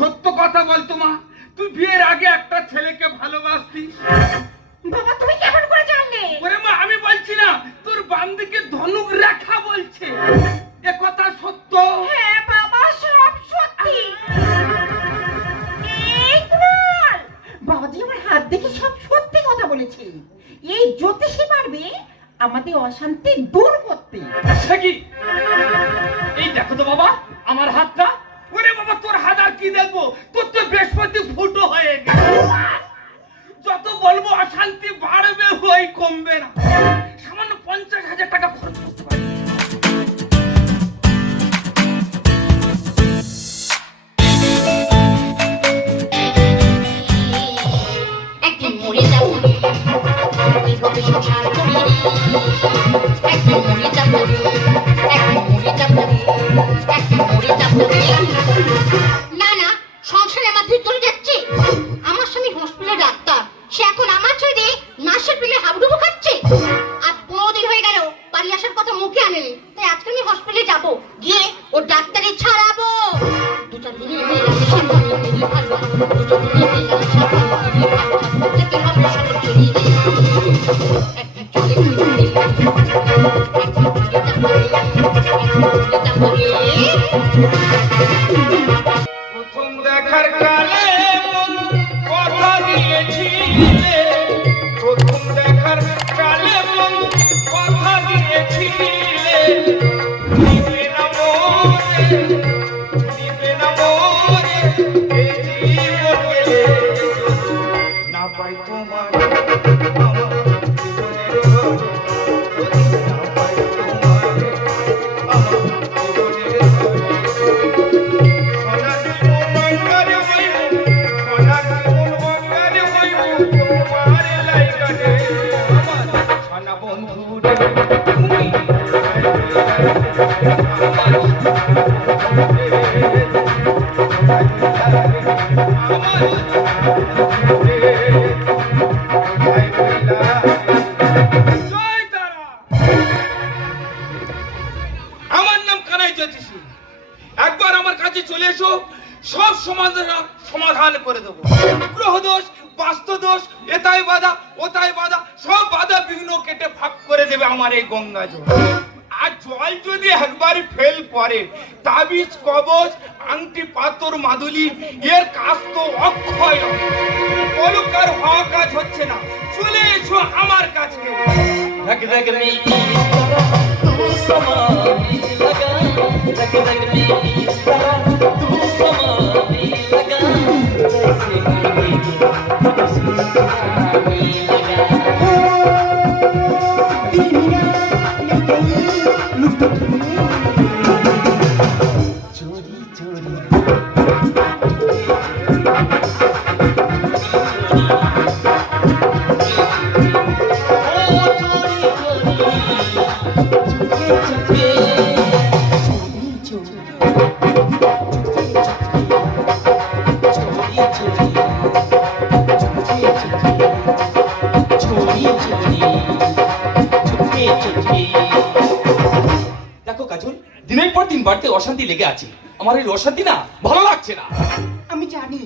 সত্য কথা বলতো মা, তুই বিয়ের আগে একটা ছেলেকে ভালোবাসতিস। বাবা তুমি কেমন করে জানলে? ওরে মা আমি বলছি না, তোর বান্দিকে ধনুক রেখা বলছে, এ কথা সত্য? হ্যাঁ বাবা সব সত্যি। এই কুনাল, বাবাজি আমার হাত দেখে সব সত্যি কথা বলেছে। এই জ্যোতিষী পারবে আমাদের অশান্তি দূর করতে। সে কি? এই দেখো তো বাবা আমার হাতটা। ওরে বাবা তোর হাত আর কি দেখবো, তোর তো বৃহস্পতি ফুটো হয়ে গেছে। যত বলবো অশান্তি বাড়বে হই কমবে না। সামান্য 50,000 টাকা খরচ করতে পারি। একদিন মরে যাবো, এইভাবে সংসার করি। একদিন মরে যাবো, একদিন মরে যাবো, একদিন মরে যাবো। না না, সংসারে আমার ভিতরে যাচ্ছে। আমার স্বামী হসপিটালে ডাক্তার, সে এখন আমার ছেড়ে নার্সের প্রেমে হাবুডুবু খাচ্ছে। আজ 15 দিন হয়ে গেল বাড়ি আসার কথা মুখে আনেনি, তাই আজকে আমি হসপিটালে যাবো, গিয়ে ও ডাক্তারে ছাড়াবো। 2-4 দিনের হয়ে গেছে সাবধান, ভালো 2-4 দিনের হয়ে গেছে সাবধান, ভালো যেতে হবে সব চলে গিয়ে একদিন চলে ঘুরতে, প্রথম দেখার কালে মন কথা দিয়েছিলে, প্রথম দেখার কালে মন কথা দিয়েছিলে, দিবে না মোরে, দিবে না মোরে, এই জীবন গেলে না পাই তোমার আমার জীবনের ঘর, যদি না পাই তোমার আমার জীবনের ঘর। আমার নাম কানাই জ্যোতিষী। একবার আমার কাছে চলে এসো, সব সমাধান করে দেবো। গ্রহ দোষ, বাস্তু দোষ, এটাই বাধা ওটাই বাধা, সব বাধা বিঘ্ন কেটে ফাঁক করে দেবে আমার এই গঙ্গা জল। আর জল যদি একবার ফেল করে, তাবিজ কবচ আংটি পাথর মাদুলি এর কাজ তো অক্ষয়। বলুক আর হওয়া কাজ হচ্ছে না, চলে এসো আমার কাছে। रग रग में इस तरह तू समाने लगा, रग रग में इस तरह तू समाने लगा, जैसे मेरे समाने लगा। दिल मेरा लग गई लुट चोरी चोरी দেখো কাজল, দিনের পর দিন বাড়তে অশান্তি লেগে আছে। আমার এই অশান্তি না ভালো লাগছে না। আমি জানি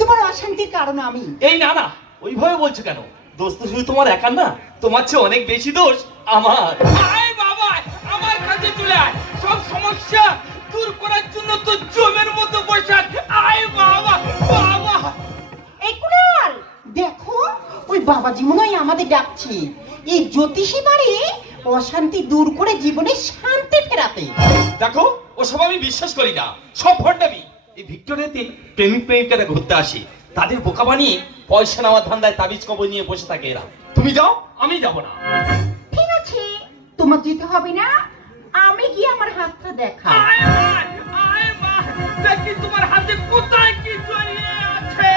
তোমার অশান্তির কারণ আমি। এই না না, ওইভাবে বলছো কেন? দোষ তো শুধু তোমার একার না, তোমার চেয়ে অনেক বেশি দোষ আমার। আয় বাবা আমার কাছে চলে আয়, সব সমস্যা দূর করার জন্য তো জমের মতো বসে আয়। আয় বাবা বাবা। এই কুনাল দেখো, ওই বাবাজি মনে হয় আমাদের ডাকছে এই জ্যোতিষী বাড়ি অশান্তি দূর করে জীবনে শান্তি ফেরাতে। দেখো ওসব আমি বিশ্বাস করি না, সব ভণ্ডামি। এই ভিক্টোরিয়াতে প্রেমিক প্রেমিকারা ঘুরতে আসে, তাদের বোকা বানিয়ে পয়সা নেওয়ার ধান্দায় তাবিজ কবর নিয়ে বসে থাকে এরা। তুমি যাও, আমি যাব না। ঠিক আছে, তোমার যেতে হবে না, আমি গিয়ে আমার হাতটা দেখা। আয় আয় আয় মা, দেখি তোমার হাতে কোথায় কি জড়িয়ে আছে।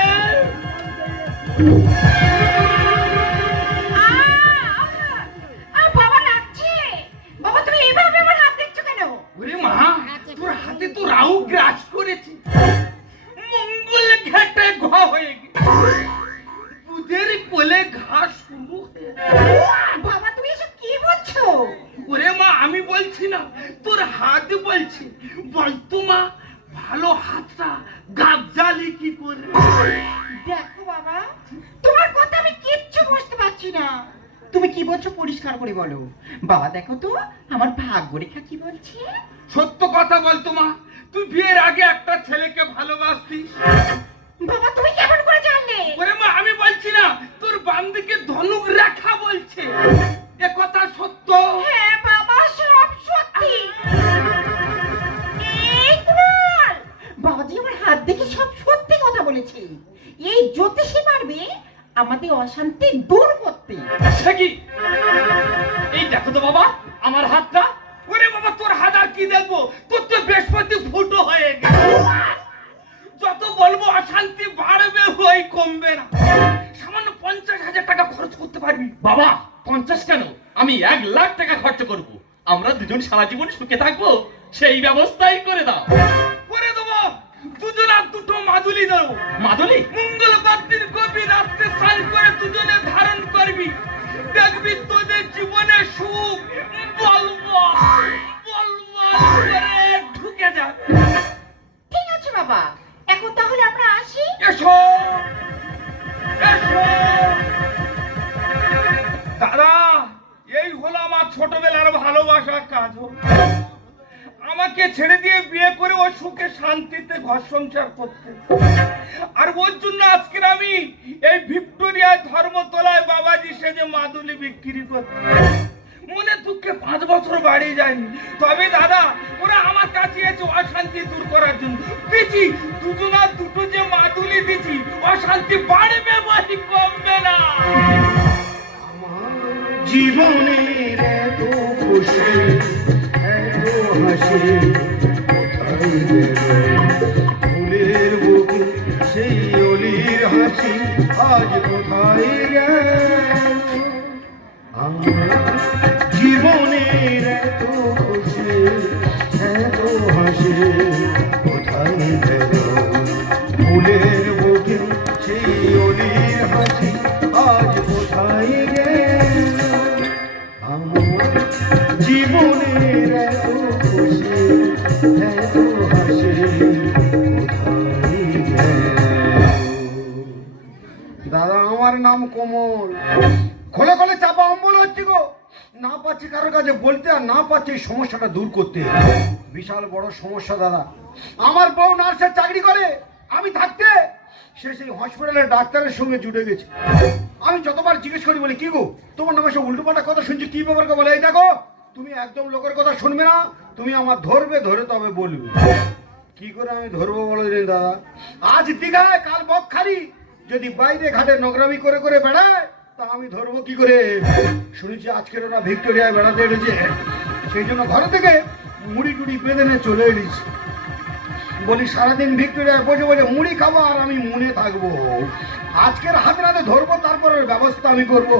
বাবা লাগছে। বাবা তুমি এইভাবে আমার হাত দেখছো কেন? ওরে মা, তোর হাতে তো রাহু গ্রাস করেছে, মঙ্গল ঘাটে ঘা হয়ে গেছে, বুধের কোলে ঘাস শুরু হয়ে গেছে। বাবা তুমি এসব কি বলছো? ওরে মা আমি বলছি না, তোর হাত বলছি। বলতো মা, ভালো হাতটা গাবজালি তুমি কি বলছো পরিষ্কার করে বলো। বাবা দেখো তো আমার ভাগ্য রেখা কি বলছে। সত্য কথা বল তোমা, তুই বিয়ের আগে একটা ছেলেকে ভালোবাসতিস। বাবা তুমি কেমন করে জানলে? ওরে মা, আমি বলছি না, তোর বান্দিকে ধনুক রেখা বলছে। এ কথা সত্য? হ্যাঁ বাবা সব সত্যি। এই কুনাল, বাবাজি আমার হাত দেখে সব সত্যি কথা বলেছে। এই জ্যোতিষী পারবে আমাদের অশান্তি দূর করতে। সে কি? এই দেখো তো বাবা আমার হাতটা। ওরে বাবা, তোর হাত আর কি দেখবো, তোর তো বৃহস্পতি ফুটো হয়ে গেছে। যত বলবো অশান্তি বাড়বে হই কমবে না। সামান্য 50,000 টাকা খরচ করতে পারবি? বাবা 50 কেন, আমি 1 লাখ টাকা খরচ করব। আমরা দুজন সারা জীবন সুখে থাকবো, সেই ব্যবস্থাই করে দাও। করে দেবো, দুজন আর দুটো মাদুলি দেবো। মাদুলি? মঙ্গলবার দিন কবি রাত্রে স্নান করে দুজনে ধারণ করবি, দেখবি তোদের জীবনে সুখ বলবো করে ঢুকে যাবে। ঠিক আছে বাবা, এখন তাহলে আমরা আসি। এসো এসো। দাদা, এই হলো আমার ছোটবেলার ভালোবাসার কাজ। আমাকে ছেড়ে দিয়ে বিয়ে করে ও সুখে শান্তিতে ঘর সংসার করতে, আর ওর জন্য আজকের আমি এই ভিক্টোরিয়া ধর্মতলায় বাবাজি সেজে মাদুলি বিক্রি করতে। মনে দুঃখে 5 বছর বাড়ি যায়নি, তবে দাদা ওরা আমার কাছে এসে অশান্তি দূর করার জন্য দিচ্ছি। দুজনার দুটো যে মাদুলি দিচ্ছি, অশান্তি বাড়বে বই কমবে না। জীবনের এত খুশি এত হাসি কোথায় গেল? ফুলের বুকে সেই অলির হাসি আজ কোথায় গেল? আমার জীবনের এত খুশি এত হাসি কোথায় গেল? ফুলের বুকে সেই অলির হাসি আজ কোথায় গেল? আমার জীবনের এত খুশি এত হাসি কোথায় গেল? দাদা আমার নাম কমল। খোলে খোলে চাপা অম্বল হচ্ছে গো, না পাচ্ছি কারোর কাছে বলতে, আর না পাচ্ছি এই সমস্যাটা দূর করতে। বিশাল বড় সমস্যা দাদা। আমার বউ নার্সের চাকরি করে, আমি থাকতে সে সেই হসপিটালের ডাক্তারের সঙ্গে জুড়ে গেছে। আমি যতবার জিজ্ঞেস করি, বলি কি গো তোমার নামে সব উল্টোপাল্টা কথা শুনছি, কি ব্যাপার? বলে এই দেখো তুমি একদম লোকের কথা শুনবে না, তুমি আমার ধরবে, ধরে তবে বলবে। কি করে আমি ধরবো বলো দিন দাদা? আজ দীঘায় কাল বকখালি, যদি বাইরে ঘাটে নোংরামি করে করে বেড়ায় তা আমি ধরবো কি করে? শুনেছি আজকের ওরা ভিক্টোরিয়ায় বেড়াতে এসেছে, সেই জন্য ঘর থেকে মুড়ি টুড়ি বেঁধে নিয়ে চলে এসেছি। বলি সারাদিন ভিক্টোরিয়ায় বসে বসে মুড়ি খাবো আর আমি মনে থাকবো। আজকের হাতে নাতে ধরবো, তারপরের ব্যবস্থা আমি করব।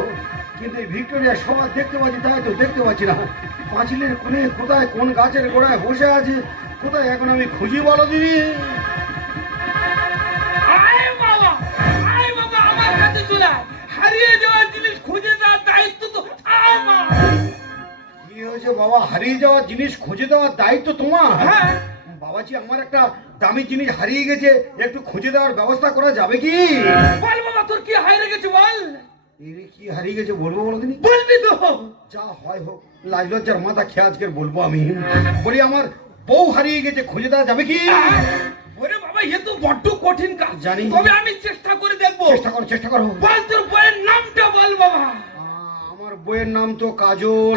কিন্তু এই ভিক্টোরিয়া সবার দেখতে পাচ্ছি, তাই তো দেখতে পাচ্ছি না। পাঁচিলের কোণে কোথায় কোন গাছের গোড়ায় বসে আছে, কোথায় এখন আমি খুঁজি বলো দিদি? আয় বাবা, আয় বাবা, আমার কাছে চলে আয়। হারিয়ে যাওয়া জিনিস খুঁজে দেওয়ার দায়িত্ব তো আমার। কি হয়েছে বাবা? হারিয়ে যাওয়া জিনিস খুঁজে দেওয়ার দায়িত্ব তোমার? হ্যাঁ বাবাজি আমার একটা দামি জিনিস হারিয়ে গেছে, একটু খুঁজে দেওয়ার ব্যবস্থা করা যাবে কি? বল বাবা, তোর কি হারিয়ে গেছে বল। এরে কি হারিয়ে গেছে বলবো বলো দিনি? বলবি তো? যা হয় হোক, লাজ লজ্জার মাথা খেয়ে আজকে বলবো আমি। বলি আমার বউ হারিয়ে গেছে, খুঁজে দেওয়া যাবে কি? ওরে বাবা, এ তো বড্ড কঠিন কাজ। জানি। তবে আমি চেষ্টা করে দেখবো। চেষ্টা করো, চেষ্টা করো। বল তোর বইয়ের নামটা বল বাবা। আমার বইয়ের নাম তো কাজল।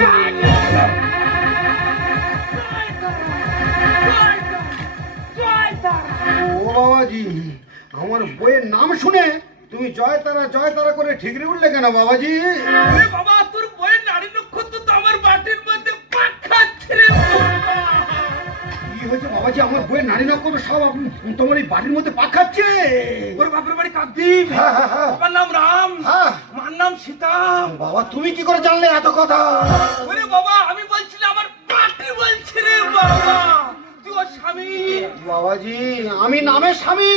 ও বাবাজি, আমার বইয়ের নাম শুনে তুমি জয় তারা করে ঠিকরে উঠলে কেন বাবাজি? ওরে বাবা, তোর বইয়ের নারী নক্ষত্র তো আমার বাটির মধ্যে পাক খাচ্ছে রে বাবা। কি হয়েছে বাবাজি? আমার বইয়ের নারী নক্ষত্র সব তোমার এই বাড়ির মধ্যে পাক খাচ্ছে। ওর বাপের বাড়ি কাকদ্বীপ, হ্যাঁ, হ্যাঁ, হ্যাঁ। বাবার নাম রাম, হ্যাঁ। মার নাম সীতা। বাবা তুমি কি করে জানলে এত কথা? ওরে বাবা, আমি বলছিলাম আমার বাটি বলছি রে বাবা, তুই ওর স্বামী। বাবাজি আমি নামে স্বামী,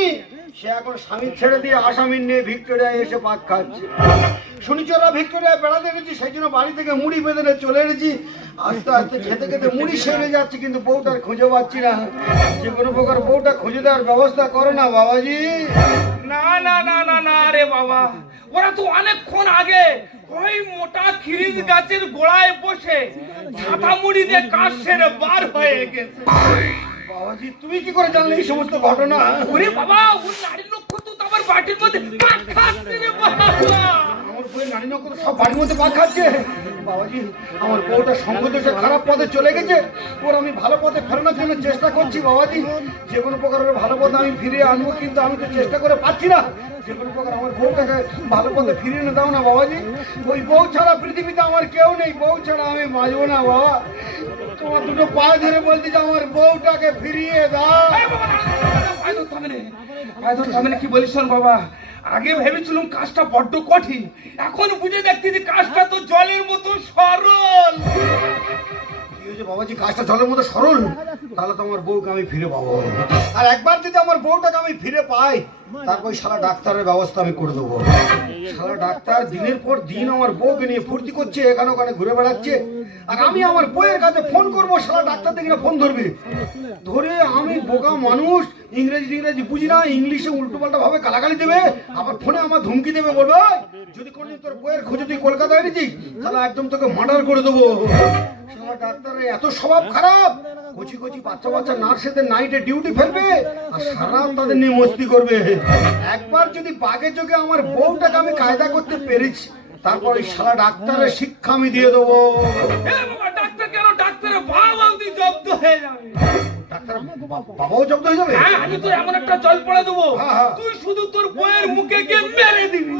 সে এখন স্বামী ছেড়ে দিয়ে আসামি নিয়ে ভিক্টোরিয়ায় এসে পাক খাচ্ছে। শুনেছি ওরা ভিক্টোরিয়ায় বেড়াতে গেছি, সেই জন্য বাড়ি থেকে মুড়ি বেঁধে নিয়ে চলে এসেছি। আস্তে আস্তে খেতে খেতে মুড়ি সেরে যাচ্ছে, কিন্তু বউটার খুঁজে পাচ্ছি না। যে কোনো প্রকার বউটা খুঁজে দেওয়ার ব্যবস্থা করো না বাবাজি। না না না না না রে বাবা, ওরা তো অনেকক্ষণ আগে ওই মোটা খিরিজ গাছের গোড়ায় বসে ছাতা মুড়ি দিয়ে কাজ সেরে বার হয়ে গেছে। বাবাজি তুমি কি করে জানলে এই সমস্ত ঘটনা? ওরে বাবা, ওর নারী নক্ষত্র তো আমার বাটির মধ্যে পাক খাচ্ছে রে বাবা। আমার বউয়ের নারী নক্ষত্র সব বাড়ির মধ্যে পাক খাচ্ছে। বাবাজি আমার বউটা সঙ্গদোষে খারাপ পথে চলে গেছে, ওর আমি ভালো পথে ফেরানোর জন্য চেষ্টা করছি বাবাজি। যে কোনো প্রকারের ভালো পথে আমি ফিরিয়ে আনবো, কিন্তু আমি তো চেষ্টা করে পাচ্ছি না। যে কোনো প্রকার আমার বউটাকে ভালো পথে ফিরিয়ে এনে দাও না বাবাজি। ওই বউ ছাড়া পৃথিবীতে আমার কেউ নেই, বউ ছাড়া আমি বাঁচবো না বাবা। তোমার দুটো পায়ে ধরে বলতে যে আমার বউটাকে ফিরিয়ে দাও। আরে বাবা, পায়ে ধরতে হবে না, পায়ে ধরতে হবে না। কি বলিস শোন বাবা, আগে ভেবেছিলাম কাজটা বড্ড কঠিন, এখন বুঝে দেখছি যে কাজটা তো জলের মতো সরল। কি হয়েছে বাবাজি, কাজটা জলের মতো সরল? তাহলে তো আমার বউকে আমি ফিরে পাবো। আর একবার যদি আমার বউটাকে আমি ফিরে পাই, তারপর শালা ডাক্তারের ব্যবস্থা আমি করে দেবো। শালা ডাক্তার দিনের পর দিন আমার বউকে নিয়ে ফুর্তি করছে, এখানে ওখানে ঘুরে বেড়াচ্ছে, আর আমি আমার বউয়ের কাছে ফোন করবো, শালা ডাক্তার দেখি না ফোন ধরবে। ধরে আমি বোকা মানুষ, ইংরেজি বুঝি না, ইংলিশে উল্টো পাল্টা ভাবে গালাগালি দেবে, আবার ফোনে আমার ধমকি দেবে, বলবে যদি কোনদিন তোর বউয়ের খোঁজে তুই কলকাতায় এনেছিস তাহলে একদম তোকে মার্ডার করে দেবো। শালা ডাক্তারের এত স্বভাব খারাপ, কচি কচি বাচ্চা বাচ্চা নার্সেদের নাইটে ডিউটি ফেলবে আর সারা রাত তাদের নিয়ে মস্তি করবে। একবার যদি বাগে চোখে আমার বউটাকে আমি কায়দা করতে পেরেছি, তারপর এই শালা ডাক্তারের শিক্ষা আমি দিয়ে দেবো। এ বাবা, ডাক্তার কেন, ডাক্তারের বাবা অবধি জব্দ হয়ে যাবে। ডাক্তার বাবাও জব্দ হয়ে যাবে? হ্যাঁ, আমি তো এমন একটা জল পড়ে দেবো, হ্যাঁ, হ্যাঁ। তুই শুধু তোর বইয়ের মুখে গিয়ে মেরে দিবি।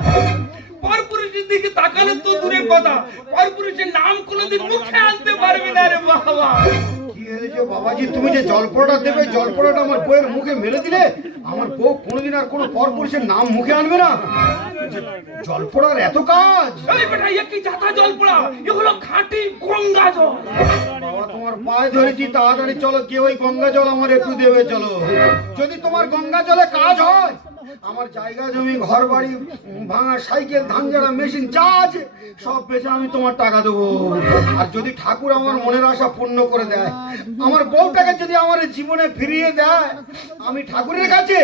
পরপুরুষের দিকে তাকালে তো দূরের কথা, পরপুরুষের নাম কোনোদিন মুখে আনতে পারবি না রে বাবা। কি হয়েছে বাবাজি, তুমি যে জলপড়াটা দেবে, জলপড়াটা আমার বউয়ের মুখে মেরে দিলে আমার বউ কোনোদিন আর কোনো পরপুরুষের নাম মুখে আনবে না। জলপড়ার এত কাজ? এই বেটা, এ কি জাতা জল পড়া, এ হলো খাঁটি গঙ্গা জল। বাবা তোমার পায়ে ধরেছি, তাড়াতাড়ি চলো, কে ওই গঙ্গা জল আমার একটু দেবে চলো। যদি তোমার গঙ্গা জলে কাজ হয়, আমার জায়গা জমি ঘর বাড়ি ভাঙা সাইকেল ধান ঝাড়া মেশিন যা আছে সব বেচে আমি তোমার টাকা দেবো। আর যদি ঠাকুর আমার মনের আশা পূর্ণ করে দেয়, আমার বউটাকে যদি আমার জীবনে ফিরিয়ে দেয়, আমি ঠাকুরের কাছে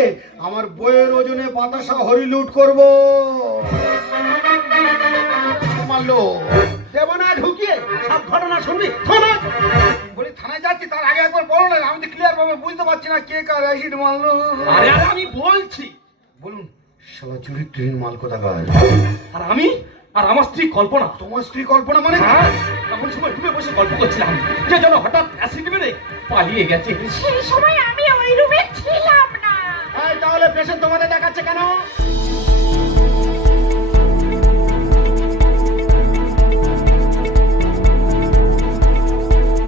আমার বইয়ের ওজনে বাতাসা হরিলুট করবো। মারলো দেব না ঢুকিয়ে সব ঘটনা শুনবি। বলি থানায় যাচ্ছি, তার আগে একবার বলো না, আমি তো ক্লিয়ার ভাবে বুঝতে পারছি না কে কার অ্যাসিড মারলো। আরে আরে, আমি বলছি। বলুন শালা চরিত্রহীন মাল কোথাকার। আর আমি আর আমার স্ত্রী কল্পনা। তোমার স্ত্রী কল্পনা মানে? হ্যাঁ, এমন সময় ডুবে বসে গল্প করছিলাম, যে যেন হঠাৎ অ্যাসিড মেরে পালিয়ে গেছে। সেই সময় আমি ওই রুমে ছিলাম না। তাহলে পেশেন্ট তোমাদের দেখাচ্ছে কেন?